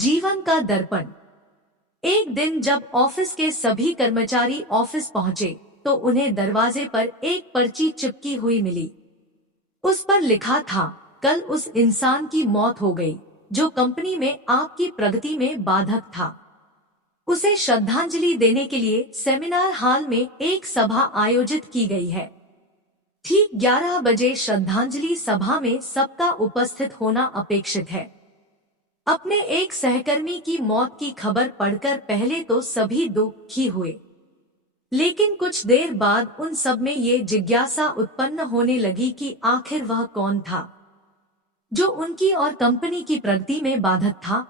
जीवन का दर्पण। एक दिन जब ऑफिस के सभी कर्मचारी ऑफिस पहुंचे तो उन्हें दरवाजे पर एक पर्ची चिपकी हुई मिली। उस पर लिखा था, कल उस इंसान की मौत हो गई जो कंपनी में आपकी प्रगति में बाधक था। उसे श्रद्धांजलि देने के लिए सेमिनार हॉल में एक सभा आयोजित की गई है। ठीक 11 बजे श्रद्धांजलि सभा में सबका उपस्थित होना अपेक्षित है। अपने एक सहकर्मी की मौत की खबर पढ़कर पहले तो सभी दुखी हुए, लेकिन कुछ देर बाद उन सब में ये जिज्ञासा उत्पन्न होने लगी कि आखिर वह कौन था जो उनकी और कंपनी की प्रगति में बाधक था।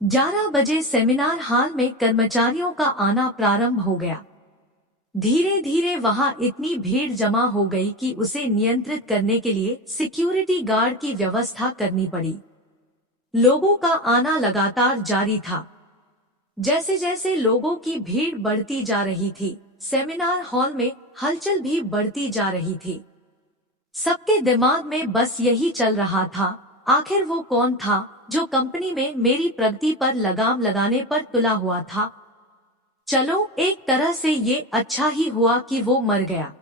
11 बजे सेमिनार हॉल में कर्मचारियों का आना प्रारंभ हो गया। धीरे धीरे वहां इतनी भीड़ जमा हो गई कि उसे नियंत्रित करने के लिए सिक्योरिटी गार्ड की व्यवस्था करनी पड़ी। लोगों का आना लगातार जारी था। जैसे जैसे लोगों की भीड़ बढ़ती जा रही थी, सेमिनार हॉल में हलचल भी बढ़ती जा रही थी। सबके दिमाग में बस यही चल रहा था, आखिर वो कौन था जो कंपनी में मेरी प्रगति पर लगाम लगाने पर तुला हुआ था। चलो, एक तरह से ये अच्छा ही हुआ कि वो मर गया।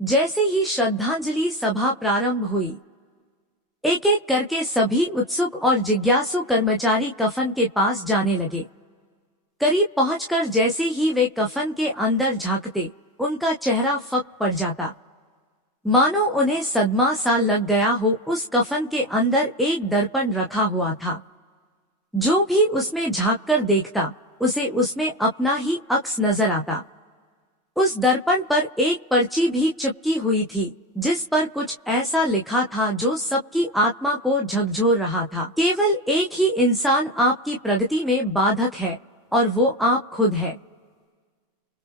जैसे ही श्रद्धांजलि सभा प्रारंभ हुई, एक एक करके सभी उत्सुक और जिज्ञासु कर्मचारी कफन के पास जाने लगे। करीब पहुंचकर जैसे ही वे कफन के अंदर झांकते, उनका चेहरा फक पड़ जाता, मानो उन्हें सदमा सा लग गया हो। उस कफन के अंदर एक दर्पण रखा हुआ था। जो भी उसमें झांककर देखता, उसे उसमें अपना ही अक्स नजर आता। उस दर्पण पर एक पर्ची भी चिपकी हुई थी, जिस पर कुछ ऐसा लिखा था जो सबकी आत्मा को झकझोर रहा था। केवल एक ही इंसान आपकी प्रगति में बाधक है और वो आप खुद है।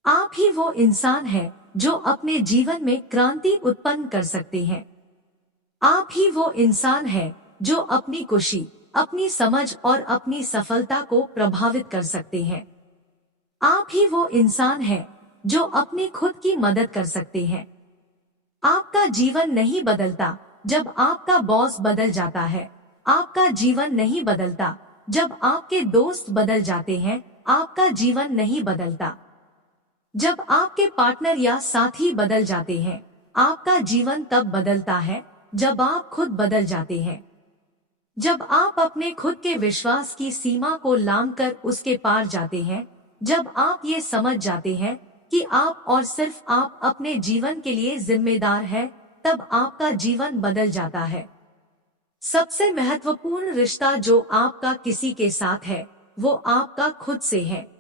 आप ही वो इंसान है जो अपने जीवन में क्रांति उत्पन्न कर सकते हैं। आप ही वो इंसान है जो अपनी खुशी, अपनी समझ और अपनी सफलता को प्रभावित कर सकते हैं। आप ही वो इंसान है जो अपनी खुद की मदद कर सकते हैं। आपका जीवन नहीं बदलता जब आपका बॉस बदल जाता है। आपका जीवन नहीं बदलता जब आपके दोस्त बदल जाते हैं। आपका जीवन नहीं बदलता जब आपके पार्टनर या साथी बदल जाते हैं। आपका जीवन तब बदलता है जब आप खुद बदल जाते हैं। जब आप अपने खुद के विश्वास की सीमा को लांघकर उसके पार जाते हैं। जब आप ये समझ जाते हैं कि आप और सिर्फ आप अपने जीवन के लिए जिम्मेदार हैं, तब आपका जीवन बदल जाता है। सबसे महत्वपूर्ण रिश्ता जो आपका किसी के साथ है, वो आपका खुद से है।